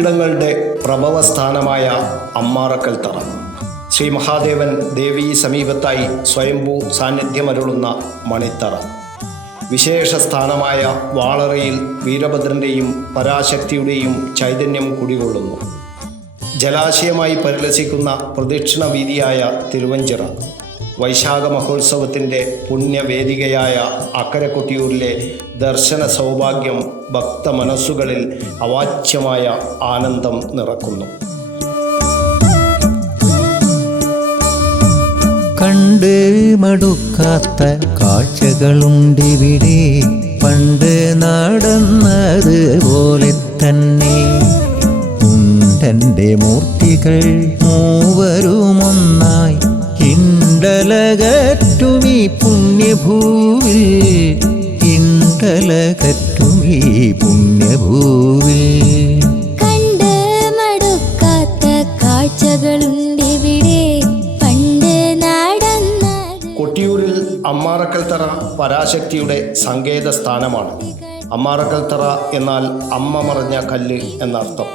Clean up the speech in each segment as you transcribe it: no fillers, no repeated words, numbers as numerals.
ശക്തിപീഠങ്ങളുടെ പ്രഭവസ്ഥാനമായ അമ്മാറക്കൽ തറ, ശ്രീ മഹാദേവൻ ദേവീ സമീപത്തായി സ്വയംഭൂ സാന്നിധ്യമരുളുന്ന മണിത്തറ, വിശേഷ സ്ഥാനമായ വാളറയിൽ വീരഭദ്രൻ്റെയും പരാശക്തിയുടെയും ചൈതന്യം കുടികൊള്ളുന്നു. ജലാശയമായി പരിലസിക്കുന്ന പ്രദക്ഷിണ വീതിയായ തിരുവഞ്ചിറ, വൈശാഖ മഹോത്സവത്തിൻ്റെ പുണ്യവേദികയായ അക്കരെ കൊട്ടിയൂരിലെ ദർശന സൗഭാഗ്യം ഭക്ത മനസ്സുകളിൽ അവാച്യമായ ആനന്ദം നിറക്കുന്നു. കണ്ട് മടുക്കാത്ത കാഴ്ചകളുണ്ടിവിടെ, പണ്ട് നടന്നതുപോലെ തന്നെ. ഉണ്ടൻ്റെ മൂർത്തികൾ മൂവരുമൊന്നായി ഇണ്ടലകറ്റുമീ പുണ്യഭൂവിൽ, ഇണ്ടലകറ്റുമീ പുണ്യഭൂവിൽ. കണ്ട് മടുക്കാത്ത കാഴ്ചകളുണ്ടിവിടെ, പണ്ട് നടന്ന. കൊട്ടിയൂരിൽ അമ്മാറക്കൽ തറ പരാശക്തിയുടെ സങ്കേത സ്ഥാനമാണ്. അമ്മാറക്കൽ തറ എന്നാൽ അമ്മ മറഞ്ഞ കല്ല് എന്നർത്ഥം.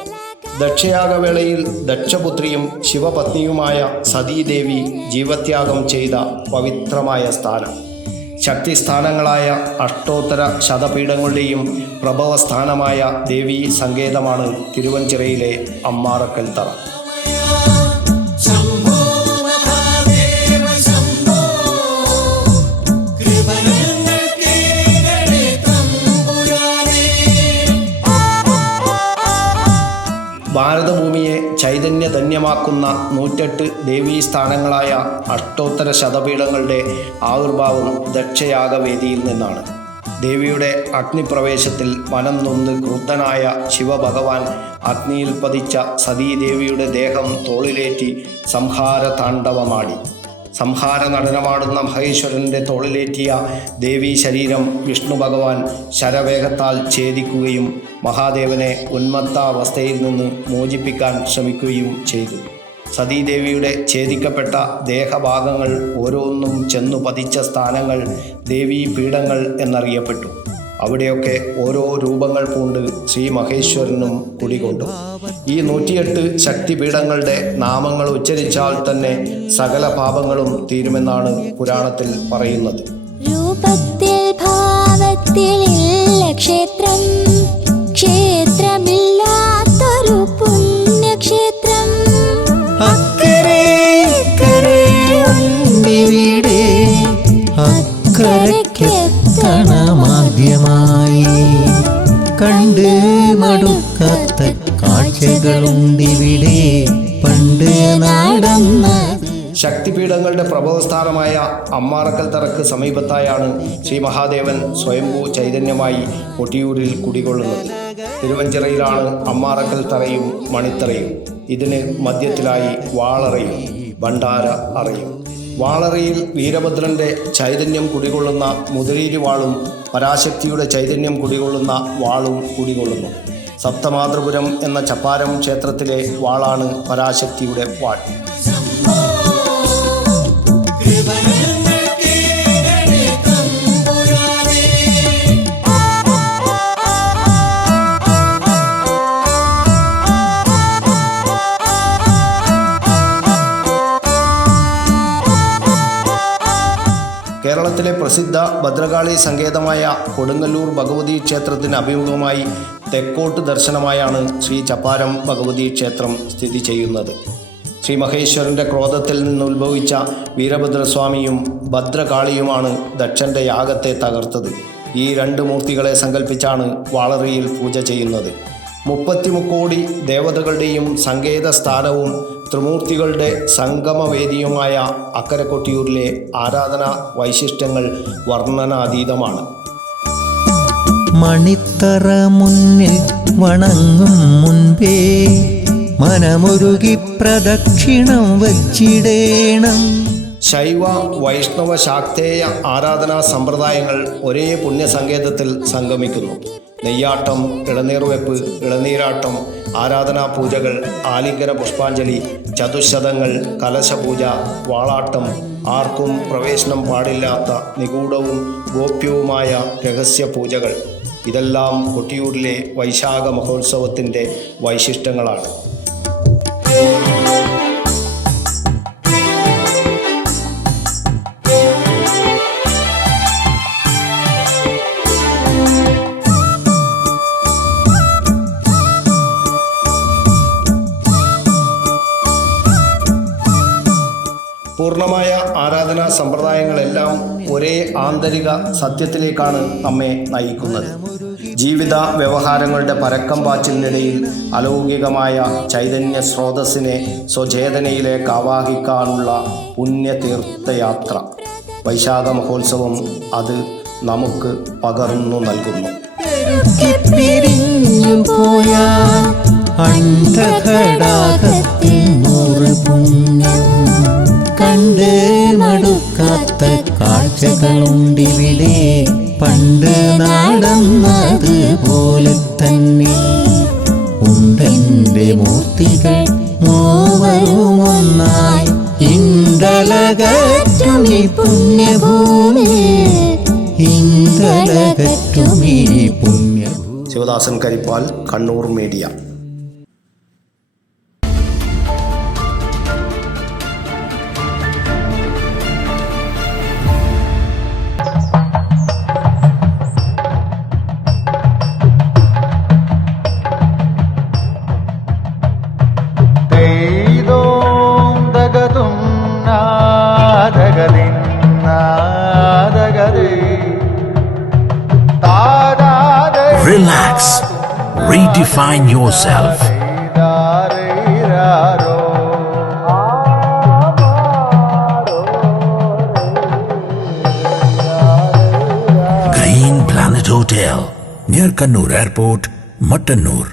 ദക്ഷയാഗവേളയിൽ ദക്ഷപുത്രിയും ശിവപത്നിയുമായ സതീദേവി ജീവത്യാഗം ചെയ്ത പവിത്രമായ സ്ഥാനം. ശക്തിസ്ഥാനങ്ങളായ അഷ്ടോത്തര ശതപീഠങ്ങളുടെയും പ്രഭവസ്ഥാനമായ ദേവീ സങ്കേതമാണ് തിരുവഞ്ചിറയിലെ അമ്മാറക്കൽ തറ. ഭാരതഭൂമിയെ ചൈതന്യധന്യമാക്കുന്ന 108 ദേവീസ്ഥാനങ്ങളായ അഷ്ടോത്തര ശതപീഠങ്ങളുടെ ആവിർഭാവം ദക്ഷയാഗവേദിയിൽ നിന്നാണ്. ദേവിയുടെ അഗ്നിപ്രവേശത്തിൽ മനം നൊന്ന് ക്രുദ്ധനായ ശിവഭഗവാൻ അഗ്നിയിൽ പതിച്ച സതീദേവിയുടെ ദേഹം തോളിലേറ്റി സംഹാര താണ്ഡവമാടി. സംഹാര നടനമാടുന്ന മഹേശ്വരൻ്റെ തോളിലേറ്റിയ ദേവീ ശരീരം വിഷ്ണു ഭഗവാൻ ശരവേഗത്താൽ ഛേദിക്കുകയും മഹാദേവനെ ഉന്മത്താവസ്ഥയിൽ നിന്ന് മോചിപ്പിക്കാൻ ശ്രമിക്കുകയും ചെയ്തു. സതീദേവിയുടെ ഛേദിക്കപ്പെട്ട ദേഹഭാഗങ്ങൾ ഓരോന്നും ചെന്നു പതിച്ച സ്ഥാനങ്ങൾ ദേവീ പീഠങ്ങൾ എന്നറിയപ്പെട്ടു. അവിടെയൊക്കെ ഓരോ രൂപങ്ങൾ പൂണ്ട് ശ്രീ മഹേശ്വരനും കുടികൊണ്ടു. ഈ 108 ശക്തിപീഠങ്ങളുടെ നാമങ്ങൾ ഉച്ചരിച്ചാൽ തന്നെ സകല പാപങ്ങളും തീരുമെന്നാണ് പുരാണത്തിൽ പറയുന്നത്. രൂപത്തിൽ ഭാവത്തിലില്ല ക്ഷേത്രം, ക്ഷേത്രമില്ലാത്തൊരു പുണ്യക്ഷേത്രം. അക്കരയ്ക്കെത്തണമാദ്യമായി കണ്ട് മടുക്കാത്ത കാഴ്ചകളുണ്ടിവിടെ, പണ്ട് നടന്ന. ശക്തിപീഠങ്ങളുടെ പ്രഭവസ്ഥാനമായ അമ്മാറക്കൽ തറക്ക് സമീപത്തായാണ് ശ്രീ മഹാദേവൻ സ്വയംഭൂ ചൈതന്യമായി കൊട്ടിയൂരിൽ കുടികൊള്ളുന്നത്. തിരുവഞ്ചിറയിലാണ് അമ്മാറക്കൽ തറയും മണിത്തറയും. ഇതിന് മധ്യത്തിലായി വാളറയും ഭണ്ഡാര അറയും. വാളറയിൽ വീരഭദ്രൻ്റെ ചൈതന്യം കുടികൊള്ളുന്ന മുതിരീരി വാളും പരാശക്തിയുടെ ചൈതന്യം കുടികൊള്ളുന്ന വാളും കുടികൊള്ളുന്നു. സപ്തമാതൃപുരം എന്ന ചപ്പാരം ക്ഷേത്രത്തിലെ വാളാണ് പരാശക്തിയുടെ വാൾ. കേരളത്തിലെ പ്രസിദ്ധ ഭദ്രകാളി സങ്കേതമായ കൊടുങ്ങല്ലൂർ ഭഗവതി ക്ഷേത്രത്തിന് അഭിമുഖമായി തെക്കോട്ട് ദർശനമായാണ് ശ്രീ ചപ്പാരം ഭഗവതി ക്ഷേത്രം സ്ഥിതി ചെയ്യുന്നത്. ശ്രീ മഹേശ്വരൻ്റെ ക്രോധത്തിൽ നിന്നുത്ഭവിച്ച വീരഭദ്രസ്വാമിയും ഭദ്രകാളിയുമാണ് ദക്ഷൻ്റെ യാഗത്തെ തകർത്തത്. ഈ 2 മൂർത്തികളെ സങ്കല്പിച്ചാണ് വാളറിയിൽ പൂജ ചെയ്യുന്നത്. 33 കോടി ദേവതകളുടെയും സങ്കേത സ്ഥാനവും ത്രിമൂർത്തികളുടെ സംഗമവേദിയുമായ അക്കരെ കൊട്ടിയൂരിലെ ആരാധനാ വൈശിഷ്ട്യങ്ങൾ വർണ്ണനാതീതമാണ്. മണിത്തറ മുന്നിൽ വണങ്ങും മുൻപേ മനമുരുകി പ്രദക്ഷിണം വച്ചിടേണം. ശൈവ വൈഷ്ണവ ശാക്തേയ ആരാധനാ സമ്പ്രദായങ്ങൾ ഒരേ പുണ്യസങ്കേതത്തിൽ സംഗമിക്കുന്നു. നെയ്യാട്ടം, ഇളനീർവെപ്പ്, ഇളനീരാട്ടം, ആരാധനാ പൂജകൾ, ആലിംഗന പുഷ്പാഞ്ജലി, ചതുശതങ്ങൾ, കലശപൂജ, വാളാട്ടം, ആർക്കും പ്രവേശനം പാടില്ലാത്ത നിഗൂഢവും ഗോപ്യവുമായ രഹസ്യ പൂജകൾ, ഇതെല്ലാം കൊട്ടിയൂരിലെ വൈശാഖ മഹോത്സവത്തിൻ്റെ വൈശിഷ്ട്യങ്ങളാണ്. പൂർണ്ണമായ ആരാധനാ സമ്പ്രദായങ്ങളെല്ലാം ഒരേ ആന്തരിക സത്യത്തിലേക്കാണ് നമ്മെ നയിക്കുന്നത്. ജീവിത വ്യവഹാരങ്ങളുടെ പരക്കം പാച്ചിലിനിടയിൽ അലൗകികമായ ചൈതന്യ സ്രോതസ്സിനെ സ്വചേതനയിലേക്ക് ആവാഹിക്കാനുള്ള പുണ്യതീർത്ഥയാത്ര വൈശാഖ മഹോത്സവം അത് നമുക്ക് പകർന്നു നൽകുന്നു. കണ്ട് മടുക്കാത്ത കാഴ്ചകളുണ്ടിവിടെ, പണ്ട് നടന്നതുപോലെ തന്നെ ഉണ്ടെൻ്റെ മൂർത്തികൾ മൂവരുമൊന്നായി ഇന്ദ്രലകറ്റുമി പുണ്യഭൂമി, ഇന്ദ്രലകറ്റുമി പുണ്യഭൂമി. Sivadasan Karippal, Kannur media. Relax. Redefine yourself. Green Planet Hotel, near Kannur Airport, Mattannur.